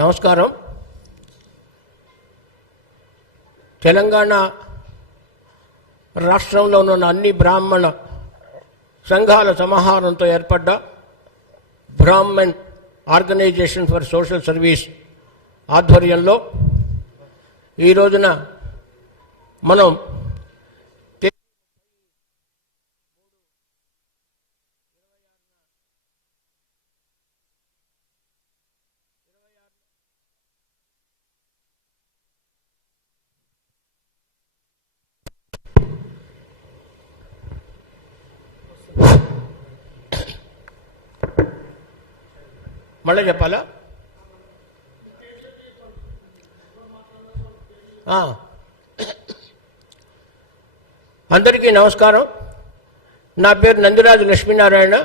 నమస్కారం. తెలంగాణ రాష్ట్రంలో ఉన్న అన్ని బ్రాహ్మణ సంఘాల సమాహారంతో ఏర్పడ్డ Brahman organisation for social service ఆధ్వర్యంలో ఈ రోజున మనం మళ్ళీ చెప్పాలా? అందరికీ నమస్కారం. నా పేరు నందిరాజు లక్ష్మీనారాయణ,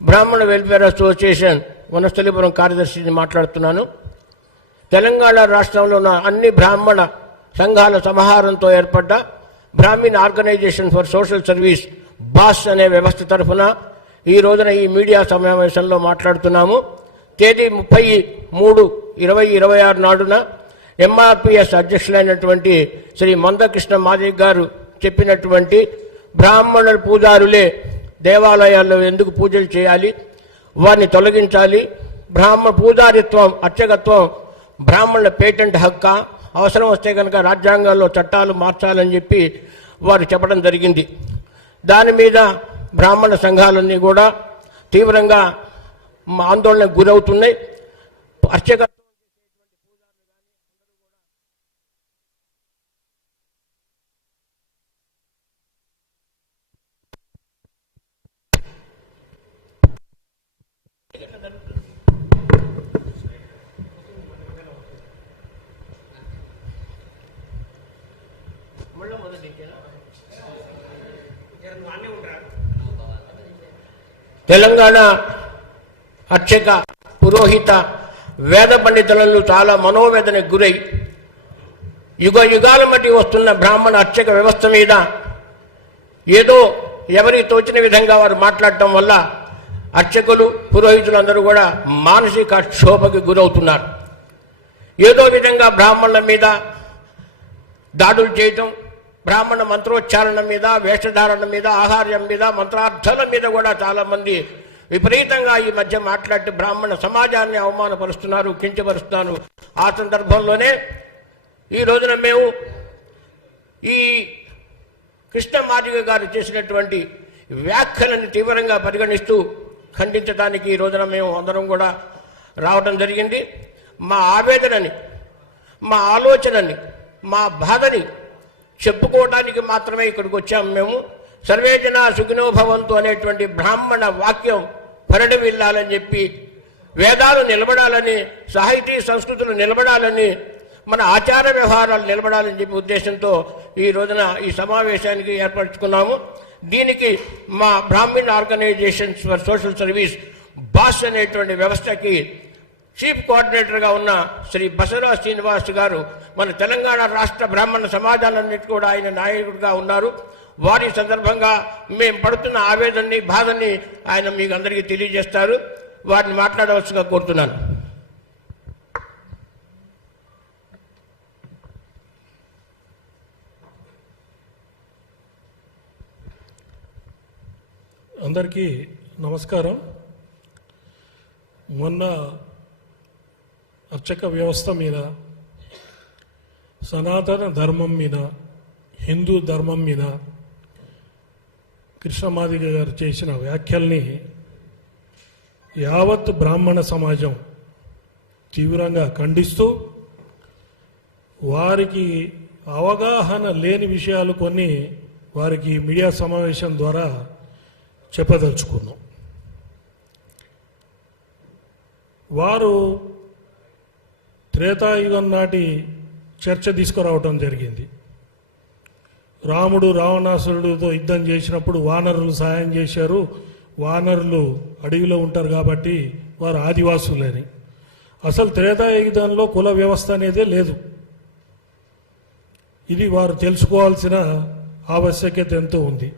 బ్రాహ్మణ వెల్ఫేర్ అసోసియేషన్ వనస్థలిపురం కార్యదర్శిని మాట్లాడుతున్నాను. తెలంగాణ రాష్ట్రంలో ఉన్న అన్ని బ్రాహ్మణ సంఘాల సమాహారంతో ఏర్పడ్డ Brahman organisation for social service BOSS అనే వ్యవస్థ తరఫున ఈ రోజున ఈ మీడియా సమావేశంలో మాట్లాడుతున్నాము. తేదీ 30/3/2026 నాడున ఎంఆర్పిఎస్ అధ్యక్షులైనటువంటి శ్రీ మందకృష్ణ మాదిగ గారు చెప్పినటువంటి బ్రాహ్మణుల పూజారులే దేవాలయాల్లో ఎందుకు పూజలు చేయాలి, వారిని తొలగించాలి, బ్రాహ్మణ పూజారిత్వం అర్చకత్వం బ్రాహ్మణుల పేటెంట్ హక్క, అవసరం వస్తే కనుక రాజ్యాంగాల్లో చట్టాలు మార్చాలని చెప్పి వారు చెప్పడం జరిగింది. దాని మీద బ్రాహ్మణ సంఘాలన్నీ కూడా తీవ్రంగా ఆందోళనకు గురవుతున్నాయి. అర్చక తెలంగాణ అర్చక పురోహిత వేద పండితులను చాలా మనోవేదనకు గురై యుగ యుగాల మధ్య వస్తున్న బ్రాహ్మణ అర్చక వ్యవస్థ మీద ఏదో ఎవరికి తోచిన విధంగా వారు మాట్లాడటం వల్ల అర్చకులు పురోహితులందరూ కూడా మానసిక క్షోభకి గురవుతున్నారు. ఏదో విధంగా బ్రాహ్మణుల మీద దాడులు చేయటం, బ్రాహ్మణ మంత్రోచ్చారణ మీద, వేషధారణ మీద, ఆహార్యం మీద, మంత్రార్థాల మీద కూడా చాలామంది విపరీతంగా ఈ మధ్య మాట్లాడి బ్రాహ్మణ సమాజాన్ని అవమానపరుస్తున్నారు, కించపరుస్తున్నారు. ఆ సందర్భంలోనే ఈ రోజున మేము ఈ కృష్ణ మాదిగ గారు చేసినటువంటి వ్యాఖ్యలను తీవ్రంగా పరిగణిస్తూ ఖండించడానికి ఈ రోజున మేము అందరం కూడా రావడం జరిగింది. మా ఆవేదనని, మా ఆలోచనని, మా బాధని చెప్పుకోవడానికి మాత్రమే ఇక్కడికి వచ్చాము. మేము సర్వేజన సుఖినో భవంతు అనేటువంటి బ్రాహ్మణ వాక్యం పరిడి వెళ్ళాలని చెప్పి, వేదాలు నిలబడాలని, సాహితీ సంస్కృతులు నిలబడాలని, మన ఆచార వ్యవహారాలు నిలబడాలని చెప్పి ఉద్దేశంతో ఈ రోజున ఈ సమావేశానికి ఏర్పరచుకున్నాము. దీనికి మా Brahman organisations for social service BOSS అనేటువంటి వ్యవస్థకి చీఫ్ కోఆర్డినేటర్గా ఉన్న శ్రీ బసరా శ్రీనివాస్ గారు మన తెలంగాణ రాష్ట్ర బ్రాహ్మణ సమాజాలన్నిటి కూడా ఆయన నాయకుడిగా ఉన్నారు. వారి సందర్భంగా మేము పడుతున్న ఆవేదనని, బాధని ఆయన మీకు అందరికీ తెలియజేస్తారు. వారిని మాట్లాడవలసిగా కోరుతున్నాను. అందరికీ నమస్కారం. మొన్న అర్చక వ్యవస్థ మీద, సనాతన ధర్మం మీద, హిందూ ధర్మం మీద కృష్ణమాదిగ గారు చేసిన వ్యాఖ్యల్ని యావత్ బ్రాహ్మణ సమాజం తీవ్రంగా ఖండిస్తూ, వారికి అవగాహన లేని విషయాలు కొన్ని వారికి మీడియా సమావేశం ద్వారా చెప్పదలుచుకున్నాం. వారు త్రేతాయుగం నాటి చర్చ తీసుకురావటం జరిగింది. రాముడు రావణాసురుడితో యుద్ధం చేసినప్పుడు వానరులు సాయం చేశారు, వానరులు అడవిలో ఉంటారు కాబట్టి వారు ఆదివాసులని. అసలు త్రేతాయుగంలో కుల వ్యవస్థ అనేదే లేదు. ఇది వారు తెలుసుకోవాల్సిన ఆవశ్యకత ఎంతో ఉంది.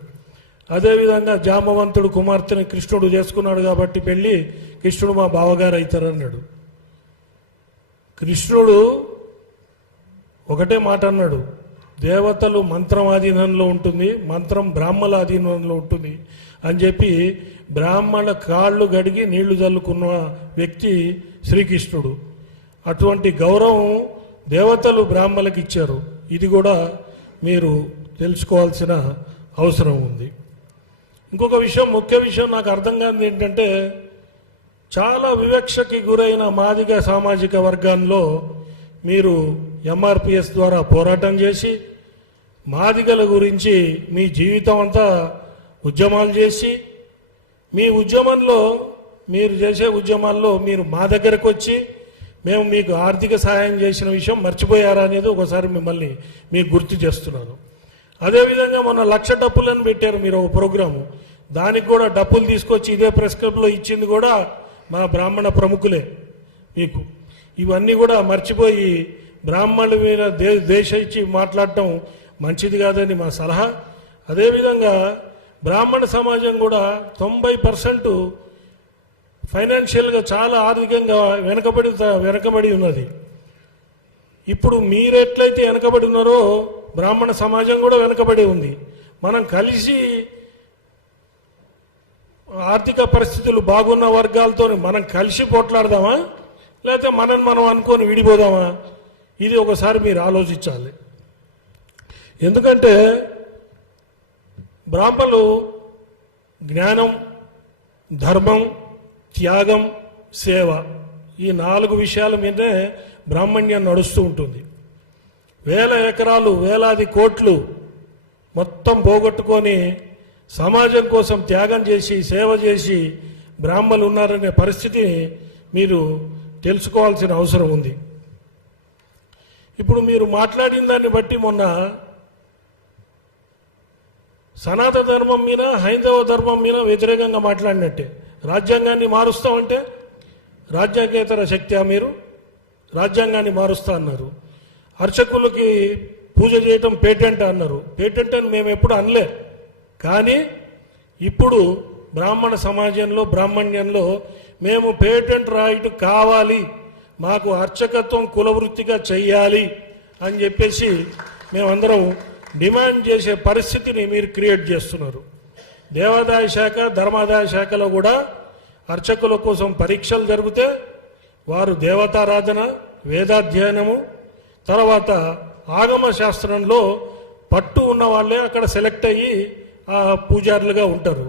అదేవిధంగా జామవంతుడు కుమార్తెని కృష్ణుడు చేసుకున్నాడు కాబట్టి పెళ్ళి, కృష్ణుడు మా బావగారు అవుతారన్నాడు. కృష్ణుడు ఒకటే మాట అన్నాడు, దేవతలు మంత్రం ఆధీనంలో ఉంటుంది, మంత్రం బ్రాహ్మణ ఆధీనంలో ఉంటుంది అని చెప్పి బ్రాహ్మణ కాళ్ళు గడిగి నీళ్లు చల్లుకున్న వ్యక్తి శ్రీకృష్ణుడు. అటువంటి గౌరవం దేవతలు బ్రాహ్మణులకు ఇచ్చారు. ఇది కూడా మీరు తెలుసుకోవాల్సిన అవసరం ఉంది. ఇంకొక విషయం, ముఖ్య విషయం నాకు అర్థం కానిది ఏంటంటే, చాలా వివక్షకి గురైన మాదిగ సామాజిక వర్గాల్లో మీరు ఎంఆర్పిఎస్ ద్వారా పోరాటం చేసి మాదిగల గురించి మీ జీవితం అంతా ఉద్యమాలు చేసి, మీ ఉద్యమంలో మీరు చేసే ఉద్యమాల్లో మీరు మా దగ్గరకు వచ్చి మేము మీకు ఆర్థిక సహాయం చేసిన విషయం మర్చిపోయారా అనేది ఒకసారి మిమ్మల్ని మీకు గుర్తు చేస్తున్నాను. అదేవిధంగా మొన్న 1,00,000 డప్పులను పెట్టారు మీరు ఒక ప్రోగ్రాము, దానికి కూడా డప్పులు తీసుకొచ్చి ఇదే ప్రెస్ క్లబ్లో ఇచ్చింది కూడా మా బ్రాహ్మణ ప్రముఖులే మీకు. ఇవన్నీ కూడా మర్చిపోయి బ్రాహ్మణుల మీద దేశ ఇచ్చి మాట్లాడటం మంచిది కాదని మా సలహా. అదేవిధంగా బ్రాహ్మణ సమాజం కూడా 90% ఫైనాన్షియల్గా చాలా ఆర్థికంగా వెనకబడి ఉన్నది. ఇప్పుడు మీరెట్లయితే వెనకబడి ఉన్నారో బ్రాహ్మణ సమాజం కూడా వెనకబడి ఉంది. మనం కలిసి ఆర్థిక పరిస్థితులు బాగున్న వర్గాలతో మనం కలిసి పోట్లాడదామా, లేకపోతే మనం అనుకొని విడిపోదామా? ఇది ఒకసారి మీరు ఆలోచించాలి. ఎందుకంటే బ్రాహ్మణులు జ్ఞానం, ధర్మం, త్యాగం, సేవ, ఈ 4 విషయాల మీదే బ్రాహ్మణ్యం నడుస్తూ ఉంటుంది. వేల ఎకరాలు, వేలాది కోట్లు మొత్తం పోగొట్టుకొని సమాజం కోసం త్యాగం చేసి సేవ చేసి బ్రాహ్మణులు ఉన్నారనే పరిస్థితిని మీరు తెలుసుకోవాల్సిన అవసరం ఉంది. ఇప్పుడు మీరు మాట్లాడిన దాన్ని బట్టి మొన్న సనాతన ధర్మం మీద, హైందవ ధర్మం మీద వ్యతిరేకంగా మాట్లాడినట్టే. రాజ్యాంగాన్ని మారుస్తామంటే రాజ్యాంగేతర శక్తి మీరు రాజ్యాంగాన్ని మారుస్తా అన్నారు. అర్చకులకి పూజ చేయటం పేటెంట్ అన్నారు. పేటెంట్ అని మేము ఎప్పుడు అనలే. కానీ ఇప్పుడు బ్రాహ్మణ సమాజంలో, బ్రాహ్మణ్యంలో మేము పేటెంట్ రైట్ కావాలి, మాకు అర్చకత్వం కులవృత్తిగా చెయ్యాలి అని చెప్పేసి మేమందరం డిమాండ్ చేసే పరిస్థితిని మీరు క్రియేట్ చేస్తున్నారు. దేవాదాయ శాఖ, ధర్మాదాయ శాఖలో కూడా అర్చకుల కోసం పరీక్షలు జరిగితే వారు దేవతారాధన, వేదాధ్యయనము, తర్వాత ఆగమ శాస్త్రంలో పట్టు ఉన్న వాళ్ళే అక్కడ సెలెక్ట్ అయ్యి ఆ పూజారులుగా ఉంటారు.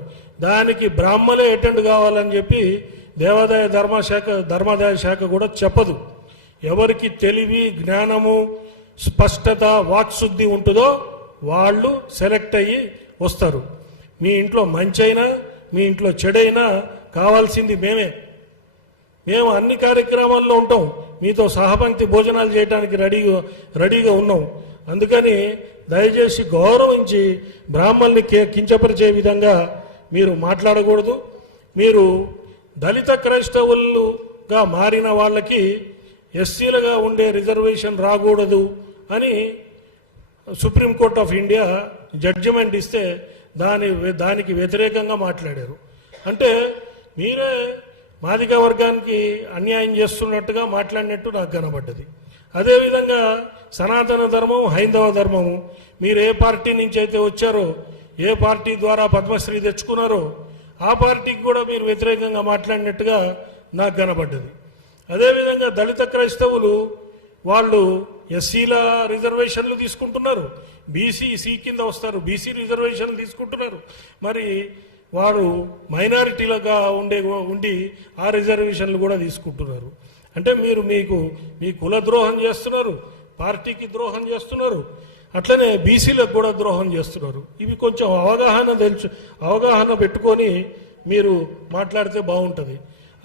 దానికి బ్రాహ్మలే అటెండ్ కావాలని చెప్పి దేవాదాయ ధర్మాదాయ శాఖ కూడా చెప్పదు. ఎవరికి తెలివి, జ్ఞానము, స్పష్టత, వాక్శుద్ధి ఉంటుందో వాళ్ళు సెలెక్ట్ అయ్యి వస్తారు. మీ ఇంట్లో మంచైనా మీ ఇంట్లో చెడైనా కావాల్సింది మేము అన్ని కార్యక్రమాల్లో ఉంటాం. మీతో సహపంక్తి భోజనాలు చేయడానికి రెడీగా ఉన్నాం. అందుకని దయచేసి గౌరవించి బ్రాహ్మణుల్ని కించపరిచే విధంగా మీరు మాట్లాడకూడదు. మీరు దళిత క్రైస్తవులుగా మారిన వాళ్ళకి ఎస్సీలుగా ఉండే రిజర్వేషన్ రాకూడదు అని సుప్రీంకోర్టు ఆఫ్ ఇండియా జడ్జిమెంట్ ఇస్తే దానికి వ్యతిరేకంగా మాట్లాడారు. అంటే మీరే మాదిగ వర్గానికి అన్యాయం చేస్తున్నట్టుగా మాట్లాడినట్టు నాకు కనబడ్డది. అదేవిధంగా సనాతన ధర్మం, హైందవ ధర్మము, మీరు ఏ పార్టీ నుంచి అయితే వచ్చారో, ఏ పార్టీ ద్వారా పద్మశ్రీ తెచ్చుకున్నారో ఆ పార్టీకి కూడా మీరు వ్యతిరేకంగా మాట్లాడినట్టుగా నాకు కనబడ్డది. అదేవిధంగా దళిత క్రైస్తవులు వాళ్ళు ఎస్సీల రిజర్వేషన్లు తీసుకుంటున్నారు, బీసీ కింద వస్తారు, బీసీ రిజర్వేషన్లు తీసుకుంటున్నారు. మరి వారు మైనారిటీలుగా ఉండి ఆ రిజర్వేషన్లు కూడా తీసుకుంటున్నారు. అంటే మీరు మీ కుల ద్రోహం చేస్తున్నారు, పార్టీకి ద్రోహం చేస్తున్నారు, అట్లనే బీసీలకు కూడా ద్రోహం చేస్తున్నారు. ఇవి కొంచెం అవగాహన పెట్టుకొని మీరు మాట్లాడితే బాగుంటుంది.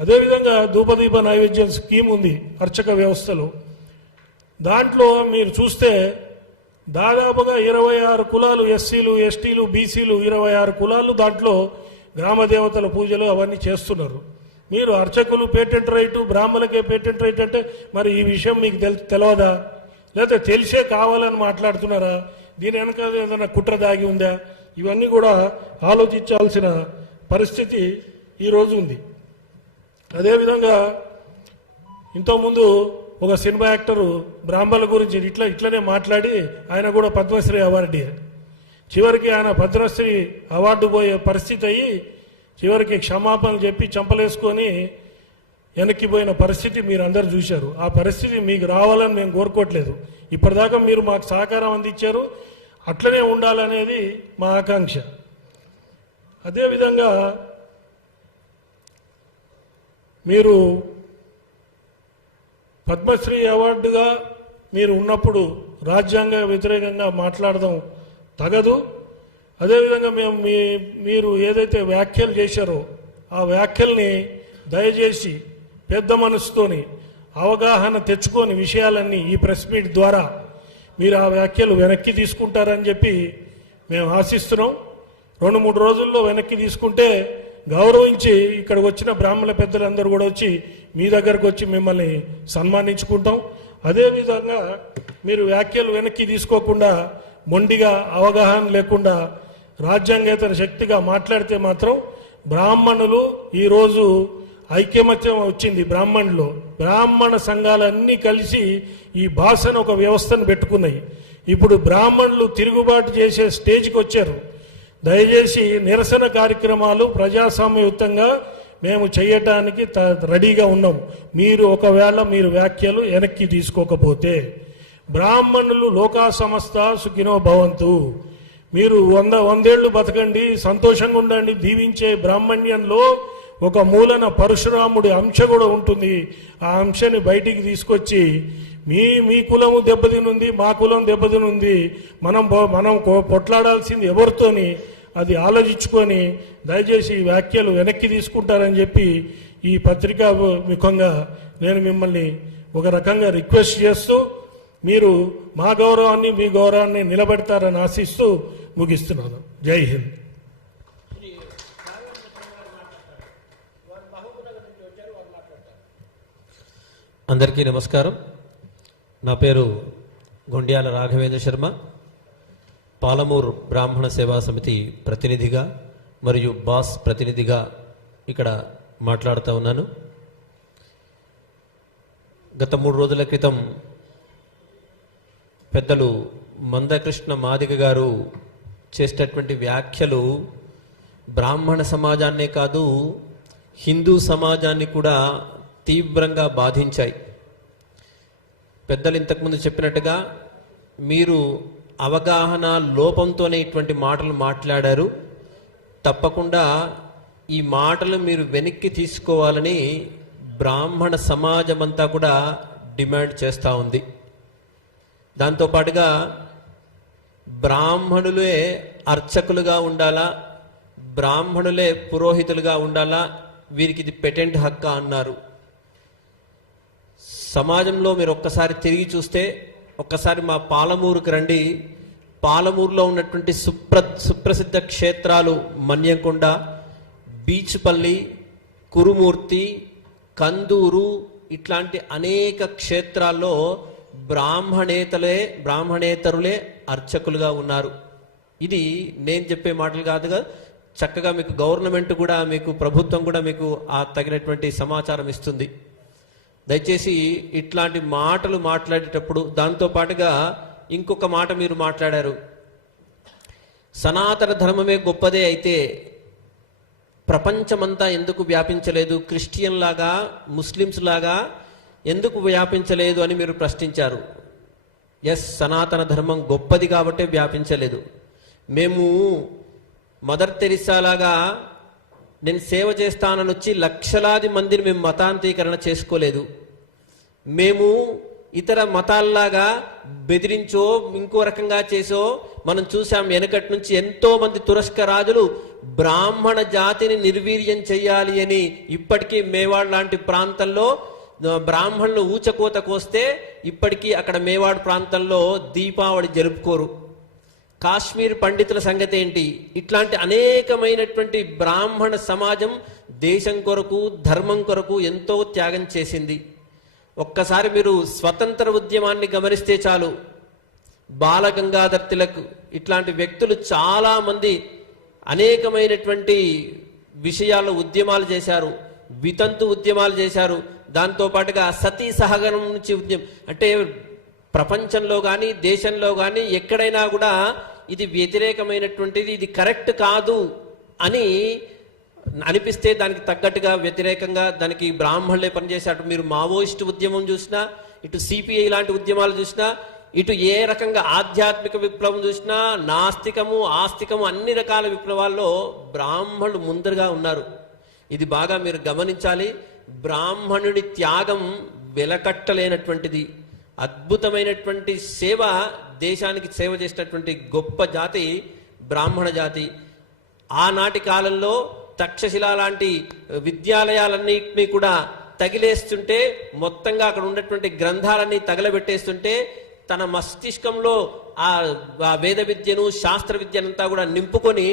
అదేవిధంగా ధూపదీప నైవేద్యం స్కీమ్ ఉంది అర్చక వ్యవస్థలో. దాంట్లో మీరు చూస్తే దాదాపుగా 26 కులాలు, ఎస్సీలు, ఎస్టీలు, బీసీలు 26 కులాలు దాంట్లో గ్రామ దేవతల పూజలు అవన్నీ చేస్తున్నారు. మీరు అర్చకులు పేటెంట్ రైటు, బ్రాహ్మణులకే పేటెంట్ రైట్ అంటే మరి ఈ విషయం మీకు తెలియదా? లేకపోతే తెలిసే కావాలని మాట్లాడుతున్నారా? దీని వెనక ఏదైనా కుట్ర దాగి ఉందా? ఇవన్నీ కూడా ఆలోచించాల్సిన పరిస్థితి ఈరోజు ఉంది. అదేవిధంగా ఇంతకుముందు ఒక సినిమా యాక్టరు బ్రాహ్మణుల గురించి ఇట్లనే మాట్లాడి ఆయన కూడా పద్మశ్రీ అవార్డు. చివరికి ఆయన పద్మశ్రీ అవార్డు పోయే పరిస్థితి అయ్యి చివరికి క్షమాపణలు చెప్పి చంపలేసుకొని వెనక్కిపోయిన పరిస్థితి మీరు అందరు చూశారు. ఆ పరిస్థితి మీకు రావాలని మేము కోరుకోవట్లేదు. ఇప్పటిదాకా మీరు మాకు సహకారం అందించారు, అట్లనే ఉండాలనేది మా ఆకాంక్ష. అదేవిధంగా మీరు పద్మశ్రీ అవార్డుగా మీరు ఉన్నప్పుడు రాజ్యాంగ వ్యతిరేకంగా మాట్లాడడం తగదు. అదేవిధంగా మీరు ఏదైతే వ్యాఖ్యలు చేశారో ఆ వ్యాఖ్యల్ని దయచేసి పెద్ద మనసుతోని అవగాహన తెచ్చుకొని విషయాలన్నీ ఈ ప్రెస్ మీట్ ద్వారా మీరు ఆ వ్యాఖ్యలు వెనక్కి తీసుకుంటారని చెప్పి మేము ఆశిస్తున్నాం. 2-3 రోజుల్లో వెనక్కి తీసుకుంటే గౌరవించి ఇక్కడికి వచ్చిన బ్రాహ్మణ పెద్దలందరూ కూడా వచ్చి మీ దగ్గరకు వచ్చి మిమ్మల్ని సన్మానించుకుంటాం. అదేవిధంగా మీరు వ్యాఖ్యలు వెనక్కి తీసుకోకుండా మొండిగా అవగాహన లేకుండా రాజ్యాంగేతర శక్తిగా మాట్లాడితే మాత్రం బ్రాహ్మణులు ఈరోజు ఐకమత్యం వచ్చింది. బ్రాహ్మణ సంఘాలన్నీ కలిసి ఈ భాషను ఒక వ్యవస్థను పెట్టుకున్నాయి. ఇప్పుడు బ్రాహ్మణులు తిరుగుబాటు చేసే స్టేజ్కి వచ్చారు. దయచేసి నిరసన కార్యక్రమాలు ప్రజాస్వామ్యయుతంగా మేము చేయటానికి రెడీగా ఉన్నాం. ఒకవేళ మీరు వ్యాఖ్యలు వెనక్కి తీసుకోకపోతే బ్రాహ్మణులు లోకా సమస్త సుఖినో భవంతు, మీరు 100 ఏళ్ళు బతకండి, సంతోషంగా ఉండండి, దీవించే బ్రాహ్మణ్యంలో ఒక మూలన పరశురాముడి అంశ కూడా ఉంటుంది. ఆ అంశాన్ని బయటికి తీసుకొచ్చి మీ కులము దెబ్బతినుంది, మా కులం దెబ్బతినుంది, మనం పొట్లాడాల్సింది ఎవరితోని అది ఆలోచించుకొని దయచేసి ఈ వ్యాఖ్యలు వెనక్కి తీసుకుంటారని చెప్పి ఈ పత్రికా ముఖంగా నేను మిమ్మల్ని ఒక రకంగా రిక్వెస్ట్ చేస్తూ మీరు మా గౌరవాన్ని మీ గౌరవాన్ని నిలబెడతారని ఆశిస్తూ ముగిస్తున్నాను. జై హింద్. అందరికీ నమస్కారం. నా పేరు గొండ్యాల రాఘవేంద్ర శర్మ, పాలమూరు బ్రాహ్మణ సేవా సమితి ప్రతినిధిగా మరియు బాస్ ప్రతినిధిగా ఇక్కడ మాట్లాడుతూ ఉన్నాను. గత 3 రోజుల క్రితం పెద్దలు మందకృష్ణ మాదిగ గారు చేసేటటువంటి వ్యాఖ్యలు బ్రాహ్మణ సమాజాన్నే కాదు హిందూ సమాజాన్ని కూడా తీవ్రంగా బాధించాయి. పెద్దలు ఇంతకుముందు చెప్పినట్టుగా మీరు అవగాహన లోపంతోనే ఇటువంటి మాటలు మాట్లాడారు. తప్పకుండా ఈ మాటలు మీరు వెనక్కి తీసుకోవాలని బ్రాహ్మణ సమాజం అంతా కూడా డిమాండ్ చేస్తూ ఉంది. దాంతోపాటుగా బ్రాహ్మణులే అర్చకులుగా ఉండాలా, బ్రాహ్మణులే పురోహితులుగా ఉండాలా, వీరికి ఇది పెటెంట్ హక్కు అన్నారు. సమాజంలో మీరు ఒక్కసారి తిరిగి చూస్తే, ఒక్కసారి మా పాలమూరుకి రండి. పాలమూరులో ఉన్నటువంటి సుప్రసిద్ధ క్షేత్రాలు మన్యంకొండ, బీచ్పల్లి, కురుమూర్తి, కందూరు ఇట్లాంటి అనేక క్షేత్రాల్లో బ్రాహ్మణేతరులే అర్చకులుగా ఉన్నారు. ఇది నేను చెప్పే మాటలు కాదుగా, చక్కగా మీకు గవర్నమెంట్ కూడా, మీకు ప్రభుత్వం కూడా మీకు ఆ తగినటువంటి సమాచారం ఇస్తుంది. దయచేసి ఇట్లాంటి మాటలు మాట్లాడేటప్పుడు దాంతోపాటుగా ఇంకొక మాట మీరు మాట్లాడారు. సనాతన ధర్మమే గొప్పదే అయితే ప్రపంచమంతా ఎందుకు వ్యాపించలేదు, క్రిస్టియన్ లాగా ముస్లిమ్స్ లాగా ఎందుకు వ్యాపించలేదు అని మీరు ప్రశ్నించారు. సనాతన ధర్మం గొప్పది కాబట్టే వ్యాపించలేదు. మేము మదర్ తెరిసా లాగా నేను సేవ చేస్తానని వచ్చి లక్షలాది మందిని మేము మతాంతీకరణ చేసుకోలేదు. మేము ఇతర మతాల్లాగా బెదిరించో ఇంకో రకంగా చేసో మనం చూసాం. వెనకటి నుంచి ఎంతో మంది తురస్క రాజులు బ్రాహ్మణ జాతిని నిర్వీర్యం చెయ్యాలి అని ఇప్పటికీ మేవాడ్ లాంటి ప్రాంతంలో బ్రాహ్మణులు ఊచకోత కోస్తే ఇప్పటికీ అక్కడ మేవాడ్ ప్రాంతంలో దీపావళి జరుపుకోరు. కాశ్మీర్ పండితుల సంగతి ఏంటి? ఇట్లాంటి అనేకమైనటువంటి బ్రాహ్మణ సమాజం దేశం కొరకు ధర్మం కొరకు ఎంతో త్యాగం చేసింది. ఒక్కసారి మీరు స్వతంత్ర ఉద్యమాన్ని గమనిస్తే చాలు, బాలగంగాధర్ తిలక్ ఇట్లాంటి వ్యక్తులు చాలా మంది అనేకమైనటువంటి విషయాల్లో ఉద్యమాలు చేశారు, వితంతు ఉద్యమాలు చేశారు. దాంతో పాటుగా సతీ సహగమనం నుంచి ఉద్యమం. అంటే ప్రపంచంలో కానీ దేశంలో కానీ ఎక్కడైనా కూడా ఇది వ్యతిరేకమైనటువంటిది, ఇది కరెక్ట్ కాదు అని అనిపిస్తే దానికి తగ్గట్టుగా వ్యతిరేకంగా దానికి బ్రాహ్మణులే పనిచేశారు. మీరు మావోయిస్టు ఉద్యమం చూసినా, ఇటు సిపిఐ లాంటి ఉద్యమాలు చూసినా, ఇటు ఏ రకంగా ఆధ్యాత్మిక విప్లవం చూసినా, నాస్తికము ఆస్తికము అన్ని రకాల విప్లవాల్లో బ్రాహ్మణులు ముందరగా ఉన్నారు. ఇది బాగా మీరు గమనించాలి. బ్రాహ్మణుడి త్యాగం వెలకట్టలేనటువంటిది. అద్భుతమైనటువంటి సేవ, దేశానికి సేవ చేసినటువంటి గొప్ప జాతి బ్రాహ్మణ జాతి. ఆనాటి కాలంలో తక్షశిల లాంటి విద్యాలయాలన్నింటినీ కూడా తగిలేస్తుంటే, మొత్తంగా అక్కడ ఉన్నటువంటి గ్రంథాలన్నీ తగలబెట్టేస్తుంటే, తన మస్తిష్కంలో ఆ వేద విద్యను శాస్త్ర విద్యనంతా కూడా నింపుకొని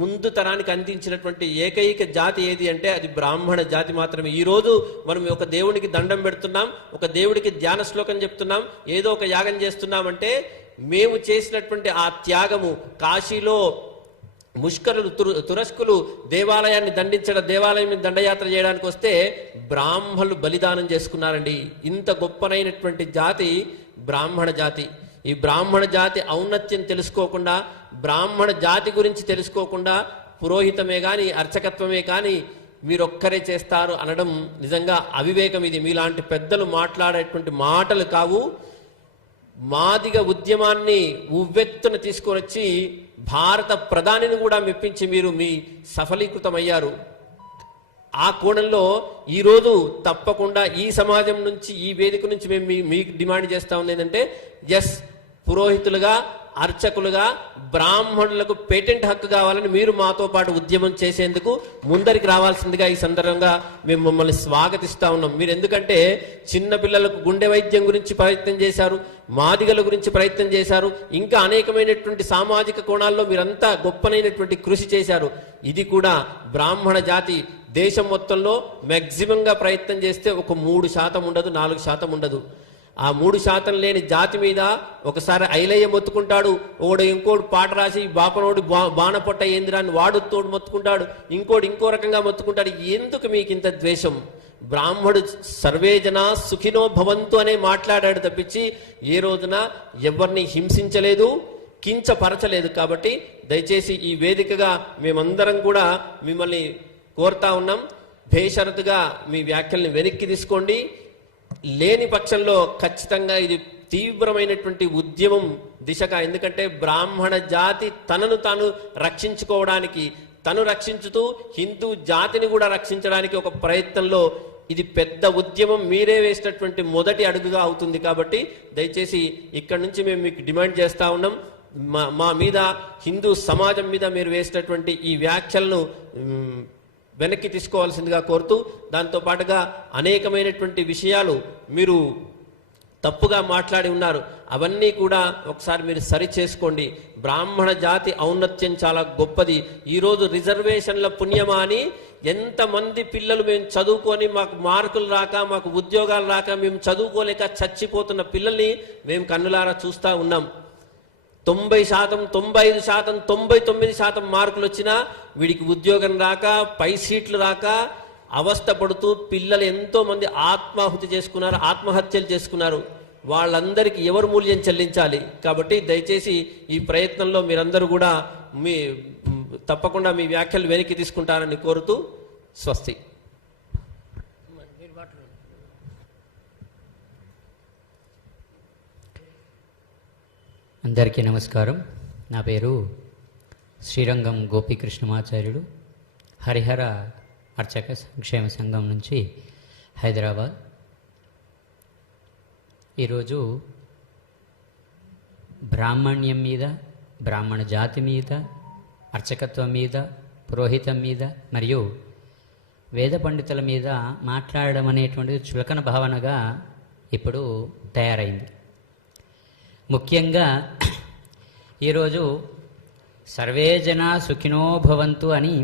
ముందు తరానికి అందించినటువంటి ఏకైక జాతి ఏది అంటే అది బ్రాహ్మణ జాతి మాత్రమే. ఈరోజు మనం ఒక దేవునికి దండం పెడుతున్నాం, ఒక దేవుడికి ధ్యాన శ్లోకం చెప్తున్నాం, ఏదో ఒక యాగం చేస్తున్నామంటే మేము చేసినటువంటి ఆ త్యాగము. కాశీలో ముష్కరులు తురస్కులు దేవాలయాన్ని దేవాలయం మీద దండయాత్ర చేయడానికి వస్తే బ్రాహ్మణులు బలిదానం చేసుకున్నారండి. ఇంత గొప్పనైనటువంటి జాతి బ్రాహ్మణ జాతి. ఈ బ్రాహ్మణ జాతి ఔన్నత్యం తెలుసుకోకుండా, బ్రాహ్మణ జాతి గురించి తెలుసుకోకుండా పురోహితమే కానీ అర్చకత్వమే కానీ మీరొక్కరే చేస్తారు అనడం నిజంగా అవివేకం. ఇది మీలాంటి పెద్దలు మాట్లాడేటువంటి మాటలు కావు. మాదిగ ఉద్యమాన్ని ఉవ్వెత్తున తీసుకొని వచ్చి భారత ప్రధానిని కూడా మెప్పించి మీరు మీ సఫలీకృతమయ్యారు. ఆ కోణంలో ఈరోజు తప్పకుండా ఈ సమాజం నుంచి, ఈ వేదిక నుంచి మేము మీకు డిమాండ్ చేస్తా ఉంది ఏంటంటే, ఎస్, పురోహితులుగా అర్చకులుగా బ్రాహ్మణులకు పేటెంట్ హక్కు కావాలని మీరు మాతో పాటు ఉద్యమం చేసేందుకు ముందరికి రావాల్సిందిగా ఈ సందర్భంగా మేము మమ్మల్ని స్వాగతిస్తా ఉన్నాం. మీరు ఎందుకంటే చిన్న పిల్లలకు గుండె వైద్యం గురించి ప్రయత్నం చేశారు, మాదిగల గురించి ప్రయత్నం చేశారు, ఇంకా అనేకమైనటువంటి సామాజిక కోణాల్లో మీరంతా గొప్పనైనటువంటి కృషి చేశారు. ఇది కూడా బ్రాహ్మణ జాతి దేశం మొత్తంలో మ్యాక్సిమంగా ప్రయత్నం చేస్తే ఒక 3% ఉండదు, 4% ఉండదు. ఆ 3% లేని జాతి మీద ఒకసారి ఐలయ్య మొత్తుకుంటాడు, ఒకడు ఇంకోటి పాట రాసి బాపనోడు బాణపొట్ట ఏందిరాన్ని వాడు తోడు మొత్తుకుంటాడు, ఇంకోటి ఇంకో రకంగా మొత్తుకుంటాడు. ఎందుకు మీకు ఇంత ద్వేషం? బ్రాహ్మడు సర్వే జనా సుఖినో భవంతు అనే మాట్లాడాడు తప్పించి ఏ రోజున ఎవరిని హింసించలేదు, కించపరచలేదు. కాబట్టి దయచేసి ఈ వేదికగా మేమందరం కూడా మిమ్మల్ని కోరుతా ఉన్నాం, బేషరతుగా మీ వ్యాఖ్యల్ని వెనక్కి తీసుకోండి. లేని పక్షంలో ఖచ్చితంగా ఇది తీవ్రమైనటువంటి ఉద్యమం దిశగా, ఎందుకంటే బ్రాహ్మణ జాతి తనను తాను రక్షించుకోవడానికి, తను రక్షించుతూ హిందూ జాతిని కూడా రక్షించడానికి ఒక ప్రయత్నంలో ఇది పెద్ద ఉద్యమం మీరే వేసినటువంటి మొదటి అడుగుగా అవుతుంది. కాబట్టి దయచేసి ఇక్కడి నుంచి మేము మీకు డిమాండ్ చేస్తా ఉన్నాం, మా మీద, హిందూ సమాజం మీద మీరు వేసినటువంటి ఈ వ్యాఖ్యలను వెనక్కి తీసుకోవాల్సిందిగా కోరుతూ, దాంతో పాటుగా అనేకమైనటువంటి విషయాలు మీరు తప్పుగా మాట్లాడి ఉన్నారు, అవన్నీ కూడా ఒకసారి మీరు సరి చేసుకోండి. బ్రాహ్మణ జాతి ఔన్నత్యం చాలా గొప్పది. ఈరోజు రిజర్వేషన్ల పుణ్యమా అని ఎంతమంది పిల్లలు మేము చదువుకొని మాకు మార్కులు రాక, మాకు ఉద్యోగాలు రాక, మేము చదువుకోలేక చచ్చిపోతున్న పిల్లల్ని మేము కన్నులారా చూస్తూ ఉన్నాం. 90%, 95%, 99% మార్కులు వచ్చినా వీడికి ఉద్యోగం రాక, పై సీట్లు రాక అవస్థ పడుతూ పిల్లలు ఎంతో మంది ఆత్మహత్యలు చేసుకున్నారు. వాళ్ళందరికీ ఎవరు మూల్యం చెల్లించాలి? కాబట్టి దయచేసి ఈ ప్రయత్నంలో మీరందరూ కూడా తప్పకుండా మీ వ్యాఖ్యలు వెనక్కి తీసుకుంటారని కోరుతూ స్వస్తి. అందరికీ నమస్కారం. నా పేరు శ్రీరంగం గోపీకృష్ణమాచార్యుడు, హరిహర అర్చక సంక్షేమ సంఘం నుంచి హైదరాబాద్. ఈరోజు బ్రాహ్మణ్యం మీద, బ్రాహ్మణ జాతి మీద, అర్చకత్వం మీద, పురోహితం మీద మరియు వేద పండితుల మీద మాట్లాడడం అనేటువంటిది చులకన భావనగా ఇప్పుడు తయారైంది. ముఖ్యంగా ఈరోజు సర్వే జనా సుఖినో భవంతు అని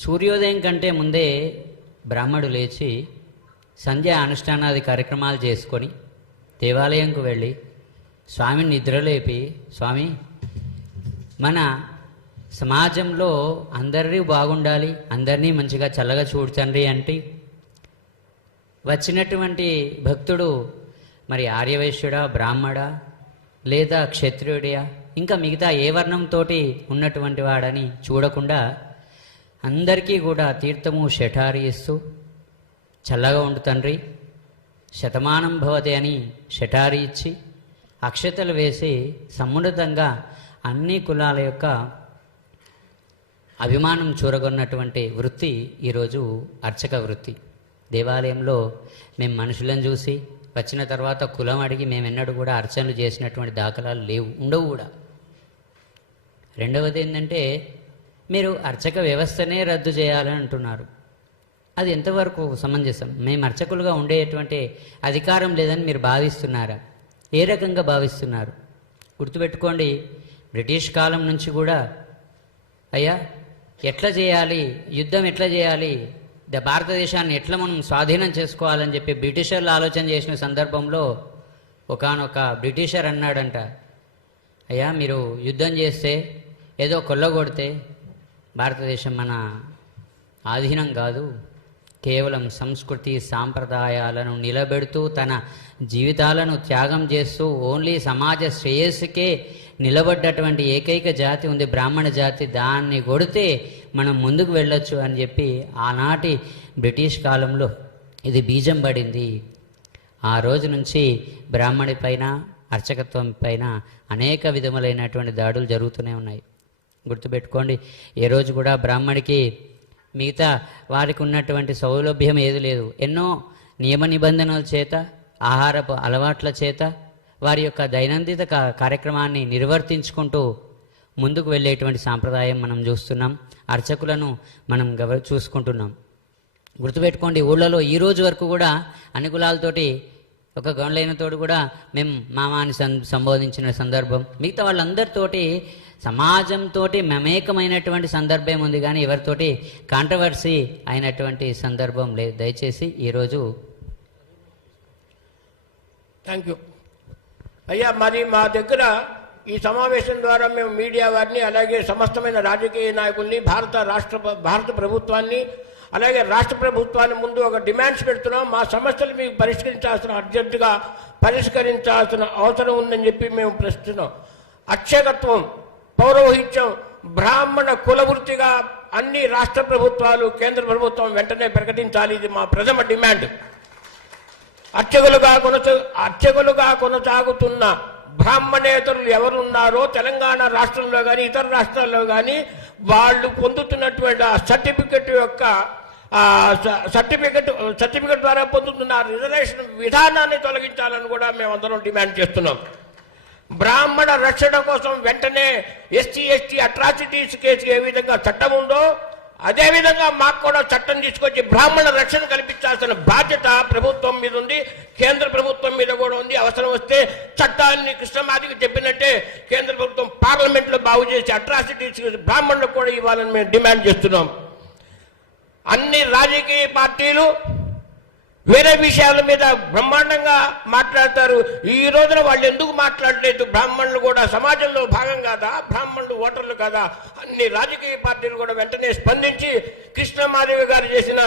సూర్యోదయం కంటే ముందే బ్రాహ్మడు లేచి సంధ్యా అనుష్ఠానాది కార్యక్రమాలు చేసుకొని దేవాలయంకు వెళ్ళి స్వామిని నిద్రలేపి, స్వామి మన సమాజంలో అందరినీ బాగుండాలి, అందరినీ మంచిగా చల్లగా చూడు తండ్రి అంటే వచ్చినటువంటి భక్తుడు మరి ఆర్యవైశ్యుడా, బ్రాహ్మడా, లేదా క్షత్రియుడియా, ఇంకా మిగతా ఏ వర్ణంతో ఉన్నటువంటి వాడని చూడకుండా అందరికీ కూడా తీర్థము షఠారి ఇస్తూ, చల్లగా ఉండు తండ్రి, శతమానం భవతి అని షఠారి ఇచ్చి అక్షతలు వేసి సమున్నతంగా అన్ని కులాల యొక్క అభిమానం చూరగొన్నటువంటి వృత్తి ఈరోజు అర్చక వృత్తి. దేవాలయంలో మేము మనుషులను చూసి వచ్చిన తర్వాత కులం అడిగి మేమెన్నడూ కూడా అర్చనలు చేసినటువంటి దాఖలాలు లేవు, ఉండవు కూడా. రెండవది ఏంటంటే, మీరు అర్చక వ్యవస్థనే రద్దు చేయాలని అంటున్నారు. అది ఎంతవరకు సమంజసం? మేము అర్చకులుగా ఉండేటువంటి అధికారం లేదని మీరు భావిస్తున్నారా? ఏ రకంగా భావిస్తున్నారు? గుర్తుపెట్టుకోండి, బ్రిటిష్ కాలం నుంచి కూడా అయ్యా ఎట్లా చేయాలి, యుద్ధం ఎట్లా చేయాలి, భారతదేశాన్ని ఎట్లా మనం స్వాధీనం చేసుకోవాలని చెప్పి బ్రిటిషర్లు ఆలోచన చేసిన సందర్భంలో ఒకానొక బ్రిటిషర్ అన్నాడంట, అయ్యా మీరు యుద్ధం చేస్తే, ఏదో కొల్లగొడితే భారతదేశం మన ఆధీనం కాదు, కేవలం సంస్కృతి సాంప్రదాయాలను నిలబెడుతూ తన జీవితాలను త్యాగం చేస్తూ ఓన్లీ సమాజ శ్రేయస్సుకే నిలబడ్డటువంటి ఏకైక జాతి ఉంది, బ్రాహ్మణ జాతి. దాన్ని కొడితే మనం ముందుకు వెళ్ళొచ్చు అని చెప్పి ఆనాటి బ్రిటిష్ కాలంలో ఇది బీజం పడింది. ఆ రోజు నుంచి బ్రాహ్మణి పైన, అర్చకత్వం పైన అనేక విధములైనటువంటి దాడులు జరుగుతూనే ఉన్నాయి. గుర్తుపెట్టుకోండి, ఏ రోజు కూడా బ్రాహ్మడికి మిగతా వారికి ఉన్నటువంటి సౌలభ్యం ఏది లేదు. ఎన్నో నియమ నిబంధనల చేత, ఆహారపు అలవాట్ల చేత వారి యొక్క దైనందిన కార్యక్రమాన్ని నిర్వర్తించుకుంటూ ముందుకు వెళ్ళేటువంటి సాంప్రదాయం మనం చూస్తున్నాం. అర్చకులను మనం చూసుకుంటున్నాం. గుర్తుపెట్టుకోండి, ఊళ్ళలో ఈ రోజు వరకు కూడా అన్ని కులాలతోటి ఒక గౌండ్లైనతోటి కూడా మేము మామాని సంబోధించిన సందర్భం, మిగతా వాళ్ళందరితోటి సమాజంతో మమేకమైనటువంటి సందర్భం ఉంది, కానీ ఎవరితోటి కాంట్రవర్సీ అయినటువంటి సందర్భం లేదు. దయచేసి ఈరోజు థ్యాంక్ యూ అయ్యా. మరి మా దగ్గర ఈ సమావేశం ద్వారా మేము మీడియా వారిని, అలాగే సమస్తమైన రాజకీయ నాయకుల్ని, భారత ప్రభుత్వాన్ని, అలాగే రాష్ట్ర ప్రభుత్వాన్ని ముందు ఒక డిమాండ్స్ పెడుతున్నాం. మా సమస్యలు మీకు అర్జెంటుగా పరిష్కరించాల్సిన అవసరం ఉందని చెప్పి మేము ప్రశ్నిస్తున్నాం. అర్చకత్వం, పౌరోహిత్యం బ్రాహ్మణ కులవృత్తిగా అన్ని రాష్ట్ర ప్రభుత్వాలు, కేంద్ర ప్రభుత్వం వెంటనే ప్రకటించాలి. ఇది మా ప్రథమ డిమాండ్. అర్చకులుగా కొనసాగుతున్న బ్రాహ్మణేతరులు ఎవరున్నారో తెలంగాణ రాష్ట్రంలో కానీ ఇతర రాష్ట్రాల్లో కానీ వాళ్ళు పొందుతున్నటువంటి ఆ సర్టిఫికెట్ ద్వారా పొందుతున్న రిజర్వేషన్ విధానాన్ని తొలగించాలని కూడా మేమందరం డిమాండ్ చేస్తున్నాం. బ్రాహ్మణ రక్షణ కోసం వెంటనే ఎస్సీ అట్రాసిటీస్ కేసు ఏ విధంగా చట్టం ఉందో అదేవిధంగా మాకు కూడా చట్టం తీసుకొచ్చి బ్రాహ్మణ రక్షణ కల్పించాల్సిన బాధ్యత ప్రభుత్వం మీద ఉంది, కేంద్ర ప్రభుత్వం మీద కూడా ఉంది. అవసరం వస్తే చట్టాన్ని కృష్ణమాదికి చెప్పినట్టే కేంద్ర ప్రభుత్వం పార్లమెంట్లో బాగు చేసి అట్రాసిటీస్ బ్రాహ్మణులకు కూడా ఇవ్వాలని మేము డిమాండ్ చేస్తున్నాం. అన్ని రాజకీయ పార్టీలు వేరే విషయాల మీద బ్రహ్మాండంగా మాట్లాడతారు. ఈ రోజున వాళ్ళు ఎందుకు మాట్లాడలేదు? బ్రాహ్మణులు కూడా సమాజంలో భాగం కాదా? బ్రాహ్మణులు ఓటర్లు కాదా? అన్ని రాజకీయ పార్టీలు కూడా వెంటనే స్పందించి కృష్ణమాదేవి గారు చేసిన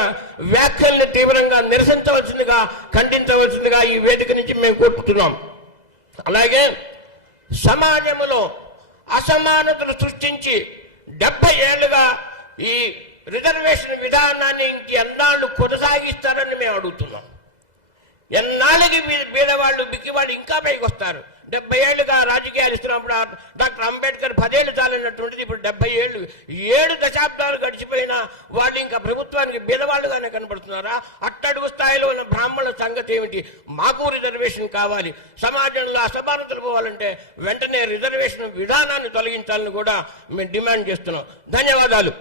వ్యాఖ్యల్ని తీవ్రంగా నిరసించవలసిందిగా, ఖండించవలసిందిగా ఈ వేదిక నుంచి మేము కోరుకుంటున్నాం. అలాగే సమాజంలో అసమానతలు సృష్టించి 70 ఏళ్లుగా ఈ రిజర్వేషన్ విధానాన్ని ఇంకెన్నాళ్ళు కొనసాగిస్తారని మేము అడుగుతున్నాం. ఎన్నాళ్ళకి బీదవాళ్ళు, బిక్కివాళ్ళు ఇంకా పైకి వస్తారు? 70 ఏళ్ళుగా రాజకీయాలు ఇస్తున్నప్పుడు డాక్టర్ అంబేద్కర్ 10 ఏళ్ళు చాలన్నటువంటిది ఇప్పుడు 70 ఏళ్ళు, 7 దశాబ్దాలు గడిచిపోయినా వాళ్ళు ఇంకా ప్రభుత్వానికి బీదవాళ్ళుగానే కనబడుతున్నారా? అట్టడుగు స్థాయిలో ఉన్న బ్రాహ్మణుల సంగతి ఏమిటి? మాకు రిజర్వేషన్ కావాలి. సమాజంలో అసమానతలు పోవాలంటే వెంటనే రిజర్వేషన్ విధానాన్ని తొలగించాలని కూడా మేము డిమాండ్ చేస్తున్నాం. ధన్యవాదాలు.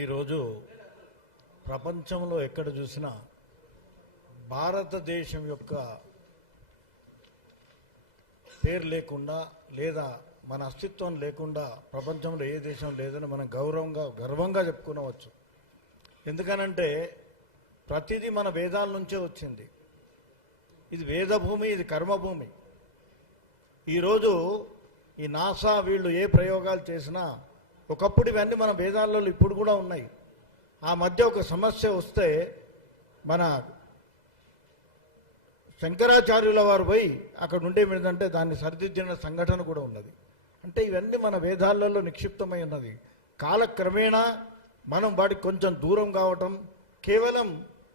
ఈరోజు ప్రపంచంలో ఎక్కడ చూసినా భారతదేశం యొక్క పేరు లేకుండా లేదా మన అస్తిత్వం లేకుండా ప్రపంచంలో ఏ దేశం లేదని మనం గర్వంగా చెప్పుకోవచ్చు. ఎందుకనంటే ప్రతిదీ మన వేదాల నుంచే వచ్చింది. ఇది వేదభూమి, ఇది కర్మభూమి. ఈరోజు ఈ నాసా వీళ్ళు ఏ ప్రయోగాలు చేసినా ఒకప్పుడు ఇవన్నీ మన వేదాలలో ఇప్పుడు కూడా ఉన్నాయి. ఆ మధ్య ఒక సమస్య వస్తే మన శంకరాచార్యుల వారు పోయి అక్కడ ఉండేమిటంటే దాన్ని సరిదిద్దిన సంఘటన కూడా ఉన్నది. అంటే ఇవన్నీ మన వేదాలలో నిక్షిప్తమై ఉన్నది. కాలక్రమేణా మనం వాటికి కొంచెం దూరం కావటం, కేవలం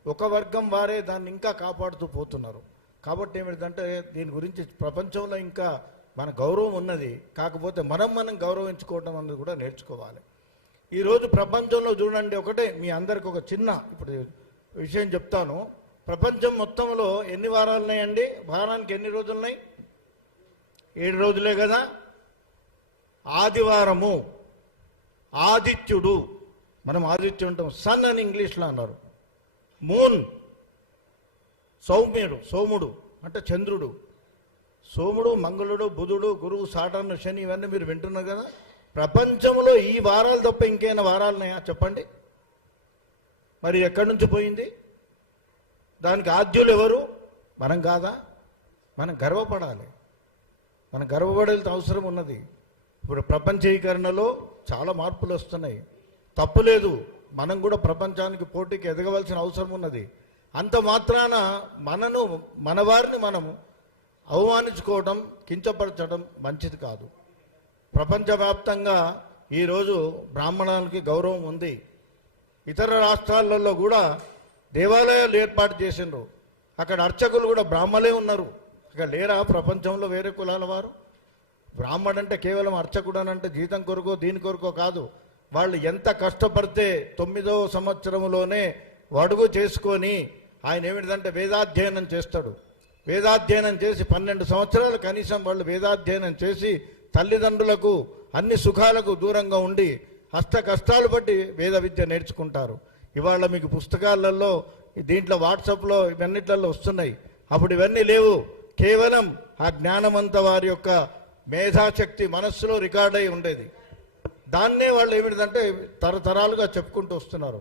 ఒక వర్గం వారే దాన్ని ఇంకా కాపాడుతూ పోతున్నారు. కాబట్టి ఏమిటంటే దీని గురించి ప్రపంచంలో ఇంకా మన గౌరవం ఉన్నది. కాకపోతే మనం గౌరవించుకోవటం అన్నది కూడా నేర్చుకోవాలి. ఈరోజు ప్రపంచంలో చూడండి, ఒకటే మీ అందరికి ఒక చిన్న ఇప్పుడు విషయం చెప్తాను. ప్రపంచం మొత్తంలో ఎన్ని వారాలు ఉన్నాయండి? వారానికి ఎన్ని రోజులు ఉన్నాయి? 7 రోజులే కదా. ఆదివారము, ఆదిత్యుడు, మనం ఆదిత్యుడు ఉంటాం, సన్ అని ఇంగ్లీష్లో అన్నారు. మూన్, సోముడు అంటే చంద్రుడు. సోముడు, మంగళుడు, బుధుడు, గురువు, సాటర్న్, శని, ఇవన్నీ మీరు వింటున్నారు కదా. ప్రపంచంలో ఈ వారాలు తప్ప ఇంకేమైనా వారాలున్నాయా చెప్పండి? మరి ఎక్కడి నుంచి పోయింది? దానికి ఆద్యులు ఎవరు? మనం కాదా? మనం గర్వపడాలి. మనం గర్వపడాల్సిన అవసరం ఉన్నది. ఇప్పుడు ప్రపంచీకరణలో చాలా మార్పులు వస్తున్నాయి, తప్పులేదు. మనం కూడా ప్రపంచానికి పోటీకి ఎదగవలసిన అవసరం ఉన్నది. అంత మాత్రాన మన వారిని మనము అవమానించుకోవడం, కించపరచడం మంచిది కాదు. ప్రపంచవ్యాప్తంగా ఈరోజు బ్రాహ్మణులకి గౌరవం ఉంది. ఇతర రాష్ట్రాలలో కూడా దేవాలయాలు ఏర్పాటు చేసిండ్రు. అక్కడ అర్చకులు కూడా బ్రాహ్మలే ఉన్నారు. అక్కడ లేరా ప్రపంచంలో వేరే కులాల వారు? బ్రాహ్మడు అంటే కేవలం అర్చకుడు అని అంటే జీతం కొరకో దీని కొరకో కాదు. వాళ్ళు ఎంత కష్టపడితే 9వ సంవత్సరంలోనే అడుగు చేసుకొని ఆయన ఏమిటంటే వేదాధ్యయనం చేస్తాడు. వేదాధ్యయనం చేసి 12 సంవత్సరాలు కనీసం వాళ్ళు వేదాధ్యయనం చేసి తల్లిదండ్రులకు అన్ని సుఖాలకు దూరంగా ఉండి హస్త కష్టాలు బట్టి వేద విద్య నేర్చుకుంటారు. ఇవాళ మీకు పుస్తకాలలో దీంట్లో వాట్సాప్లో ఇవన్నిట్లలో వస్తున్నాయి. అప్పుడు ఇవన్నీ లేవు. కేవలం ఆ జ్ఞానమంతా వారి యొక్క మేధాశక్తి మనస్సులో రికార్డ్ అయి ఉండేది. దాన్నే వాళ్ళు ఏమిటంటే తరతరాలుగా చెప్పుకుంటూ వస్తున్నారు.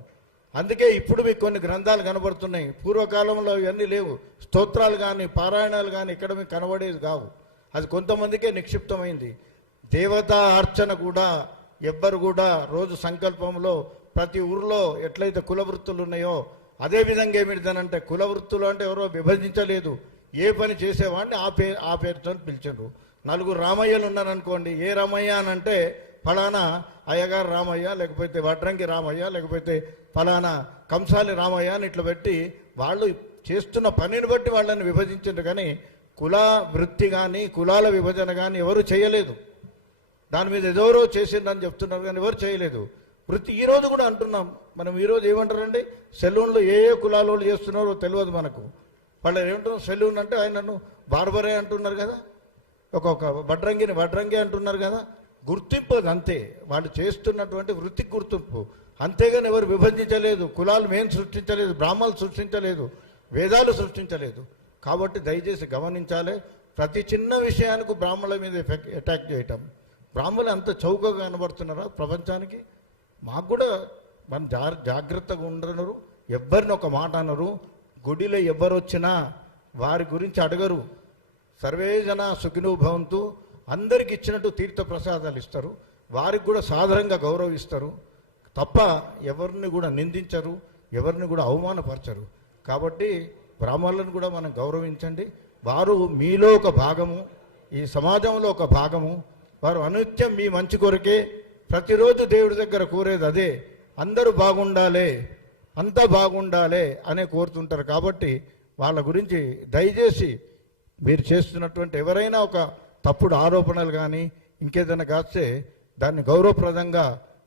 అందుకే ఇప్పుడు మీకు కొన్ని గ్రంథాలు కనబడుతున్నాయి. పూర్వకాలంలో ఇవన్నీ లేవు. స్తోత్రాలు కానీ పారాయణాలు కానీ ఇక్కడ మీకు కనబడేది కావు. అది కొంతమందికే నిక్షిప్తమైంది. దేవతా అర్చన కూడా ఎవ్వరు కూడా రోజు సంకల్పంలో ప్రతి ఊరిలో ఎట్లయితే కుల వృత్తులు ఉన్నాయో అదేవిధంగా ఏమిటిదనంటే కుల వృత్తులు అంటే ఎవరో విభజించలేదు. ఏ పని చేసేవాడిని ఆ పేరుతో పిలిచిండ్రు. 4 రామయ్యలు ఉన్నారనుకోండి, ఏ రామయ్య అని అంటే ఫలానా అయ్యగారు రామయ్య, లేకపోతే వడ్రంగి రామయ్య, లేకపోతే ఫలానా కంసాలి రామయ్య అని ఇట్లా పెట్టి వాళ్ళు చేస్తున్న పనిని బట్టి వాళ్ళని విభజించారు. కానీ కుల వృత్తి కానీ కులాల విభజన కానీ ఎవరు చేయలేదు. దాని మీద ఎవరో చేసిండ్రని చెప్తున్నారు కానీ ఎవరు చేయలేదు. వృత్తి ఈరోజు కూడా అంటున్నాం మనం. ఈరోజు ఏమంటారండి, సెలూన్లో ఏ కులాల వాళ్ళు చేస్తున్నారో తెలియదు మనకు. వాళ్ళు ఏమంటున్నారు, సెలూన్ అంటే ఆయనను బార్బరే అంటున్నారు కదా, ఒక్కొక్క వడ్రంగి అంటున్నారు కదా. గుర్తింపు అది అంతే. వాళ్ళు చేస్తున్నటువంటి వృత్తికి గుర్తింపు, అంతేగాని ఎవరు విభజించలేదు. కులాలు మేము సృష్టించలేదు, బ్రాహ్మణులు సృష్టించలేదు, వేదాలు సృష్టించలేదు. కాబట్టి దయచేసి గమనించాలి. ప్రతి చిన్న విషయానికి బ్రాహ్మణుల మీద అటాక్ చేయటం. బ్రాహ్మణులు అంత చౌకగా కనబడుతున్నారా ప్రపంచానికి? మాకు కూడా మన జాగ్రత్తగా ఉండరు. ఎవ్వరిని ఒక మాట అనరు. గుడిలో ఎవరు వచ్చినా వారి గురించి అడగరు. సర్వే జన సుఖినో భవంతు, అందరికి ఇచ్చినట్టు తీర్థ ప్రసాదాలు ఇస్తారు. వారికి కూడా సాధారణంగా గౌరవిస్తారు తప్ప ఎవరిని కూడా నిందించరు, ఎవరిని కూడా అవమానపరచరు. కాబట్టి బ్రాహ్మణులను కూడా మనం గౌరవించండి. వారు మీలో ఒక భాగము, ఈ సమాజంలో ఒక భాగము. వారు అనునిత్యం మీ మంచి కొరకే ప్రతిరోజు దేవుడి దగ్గర కోరేది అదే. అందరూ బాగుండాలి, అంతా బాగుండాలి అనే కోరుతుంటారు. కాబట్టి వాళ్ళ గురించి దయచేసి మీరు చేస్తున్నటువంటి ఎవరైనా ఒక తప్పుడు ఆరోపణలు కానీ ఇంకేదైనా కాస్తే దాన్ని గౌరవప్రదంగా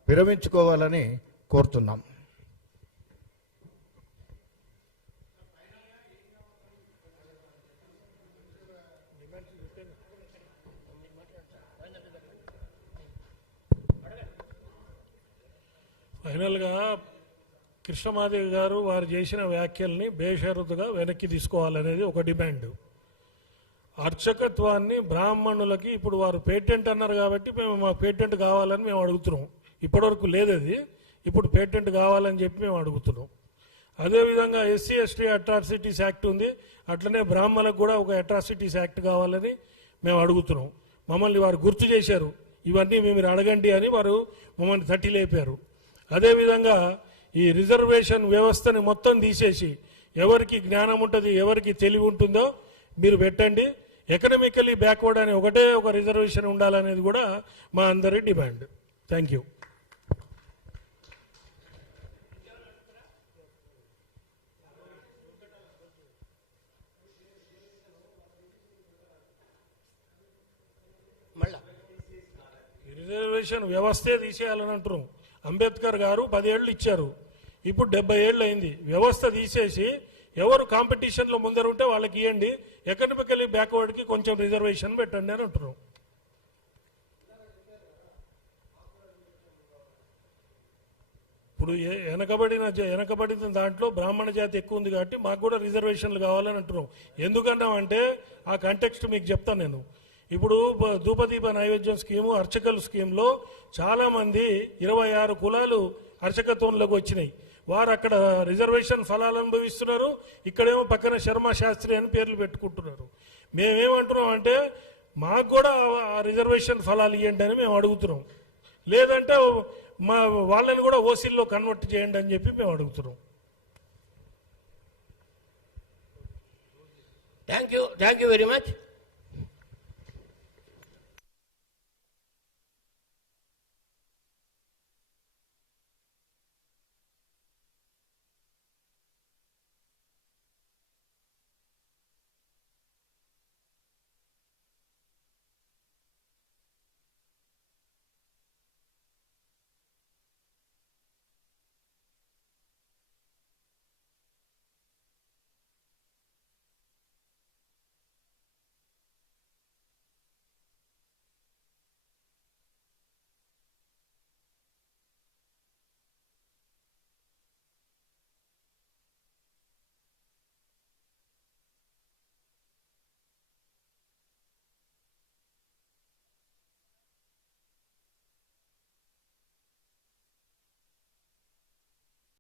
విరమించుకోవాలని కోరుతున్నాం. ఫైనల్గా కృష్ణమాదేవి గారు వారు చేసిన వ్యాఖ్యల్ని బేషరతుగా వెనక్కి తీసుకోవాలనేది ఒక డిమాండ్. అర్చకత్వాన్ని బ్రాహ్మణులకి ఇప్పుడు వారు పేటెంట్ అన్నారు కాబట్టి మేము మా పేటెంట్ కావాలని మేము అడుగుతున్నాం. ఇప్పటివరకు లేదు అది, ఇప్పుడు పేటెంట్ కావాలని చెప్పి మేము అడుగుతున్నాం. అదేవిధంగా ఎస్సీ ఎస్టీ అట్రాసిటీస్ యాక్ట్ ఉంది, అట్లనే బ్రాహ్మణులకు కూడా ఒక అట్రాసిటీస్ యాక్ట్ కావాలని మేము అడుగుతున్నాం. మమ్మల్ని వారు గుర్తు చేశారు, ఇవన్నీ మీరు అడగండి అని వారు మమ్మల్ని తట్టి లేపారు. అదేవిధంగా ఈ రిజర్వేషన్ వ్యవస్థని మొత్తం తీసేసి ఎవరికి జ్ఞానం ఉంటుంది, ఎవరికి తెలివి ఉంటుందో మీరు పెట్టండి. ఎకనామికలీ బ్యాక్వర్డ్ అని ఒకటే ఒక రిజర్వేషన్ ఉండాలనేది కూడా మా అందరి డిమాండ్. Thank you. మళ్ళా రిజర్వేషన్ వ్యవస్థే తీసేయాలని అంటున్నాం. అంబేద్కర్ గారు 10 ఏళ్ళు ఇచ్చారు, ఇప్పుడు 70 ఏళ్ళు అయింది. వ్యవస్థ తీసేసి ఎవరు కాంపిటీషన్లో ముందరుంటే వాళ్ళకి ఇవ్వండి, ఎకనామికలీ బ్యాక్వర్డ్కి కొంచెం రిజర్వేషన్ పెట్టండి అని అంటున్నాం. ఇప్పుడు వెనకబడిన దాంట్లో బ్రాహ్మణ జాతి ఎక్కువ ఉంది కాబట్టి మాకు కూడా రిజర్వేషన్లు కావాలని అంటున్నాం. ఎందుకన్నామంటే ఆ కంటెక్స్ట్ మీకు చెప్తాను నేను. ఇప్పుడు ధూపదీప నైవేద్యం స్కీము, అర్చకల స్కీమ్లో చాలామంది 26 కులాలు అర్చకత్వంలోకి వచ్చినాయి. వారు అక్కడ రిజర్వేషన్ ఫలాలు అనుభవిస్తున్నారు, ఇక్కడేమో పక్కన శర్మ శాస్త్రి అని పేర్లు పెట్టుకుంటున్నారు. మేమేమంటున్నాం అంటే మాకు కూడా ఆ రిజర్వేషన్ ఫలాలు ఇవ్వండి అని మేము అడుగుతున్నాం. లేదంటే మా వాళ్ళని కూడా ఓసీల్లో కన్వర్ట్ చేయండి అని చెప్పి మేము అడుగుతున్నాం. Thank you very much.